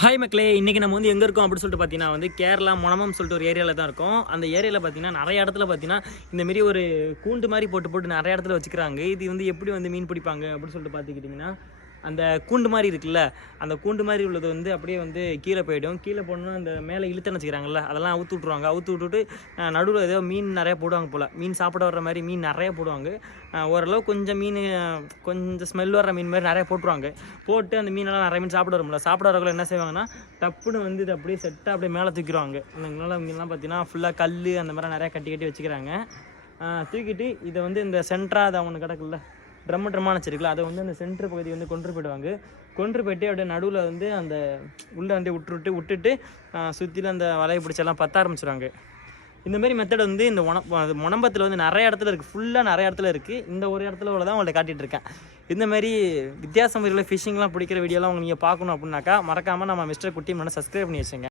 Hi மக்களே, இன்றைக்கி நம்ம வந்து எங்கே இருக்கோம் அப்படின்னு சொல்லிட்டு பார்த்தீங்கன்னா வந்து கேரளா முனமம் சொல்லிட்டு ஒரு ஏரியாவில் தான் இருக்கோம். அந்த ஏரியாவில் பார்த்தீங்கன்னா நிறைய இடத்துல பார்த்தீங்கன்னா இந்தமாரி ஒரு கூண்டு மாதிரி போட்டு நிறைய இடத்துல வச்சுக்கிறாங்க. இது வந்து எப்படி வந்து மீன் பிடிப்பாங்க அப்படின்னு சொல்லிட்டு பார்த்துக்கிட்டிங்கன்னா, அந்த கூண்டு மாதிரி இருக்குல்ல, அந்த கூண்டு மாதிரி உள்ளது வந்து அப்படியே வந்து கீழே போயிடும். கீழே போனோன்னா அந்த மேலே இழுத்தன்னு வச்சுக்கிறாங்கல்ல, அதெல்லாம் அவுத்து விட்ருவாங்க. அவுத்து விட்டுட்டு நடுவில் ஏதோ மீன் நிறையா போடுவாங்க போல். மீன் சாப்பிட வர்ற மாதிரி மீன் நிறையா போடுவாங்க. ஓரளவு கொஞ்சம் மீன் கொஞ்சம் ஸ்மெல் வர்ற மீன் மாதிரி நிறையா போட்டுருவாங்க. போட்டு அந்த மீனெல்லாம் நிறைய மீன் சாப்பிட வரும்ல, சாப்பிட வரவங்களை என்ன செய்வாங்கன்னா டப்புன்னு வந்து இது அப்படியே செட்டாக அப்படியே மேலே தூக்கிடுவாங்க. அதனால மீன்லாம் பார்த்தீங்கன்னா ஃபுல்லாக கல் அந்த மாதிரி நிறையா கட்டி கட்டி வச்சுக்கிறாங்க. தூக்கிட்டு இதை வந்து இந்த சென்ட்ராக அதை ஒன்று கிடக்குல்ல, ட்ரம்மான வச்சிருக்கல, அதை வந்து அந்த சென்ட்ரு பகுதி வந்து கொண்டு போயிடுவாங்க. கொண்டு போய்ட்டு அப்படியே நடுவில் வந்து அந்த உள்ளே வந்து விட்டுட்டு சுற்றிலும் அந்த வலையை பிடிச்செல்லாம் பற்ற ஆரம்பிச்சிடுவாங்க. இந்தமாரி மெத்தட் வந்து இந்த முனம்பத்தில் வந்து நிறைய இடத்துல இருக்குது, ஃபுல்லாக நிறைய இடத்துல இருக்குது. இந்த ஒரு இடத்துல உள்ள தான் உங்கள்ட்ட காட்டிகிட்டு இருக்கேன். இந்தமாரி வித்தியாச முறையில் ஃபிஷிங்லாம் பிடிக்கிற வீடியோலாம் நீங்கள் பார்க்கணும் அப்படின்னாக்கா மறக்காமல் நம்ம மிஸ்டர் குட்டி சப்ஸ்கிரைப் பண்ணி வச்சுங்க.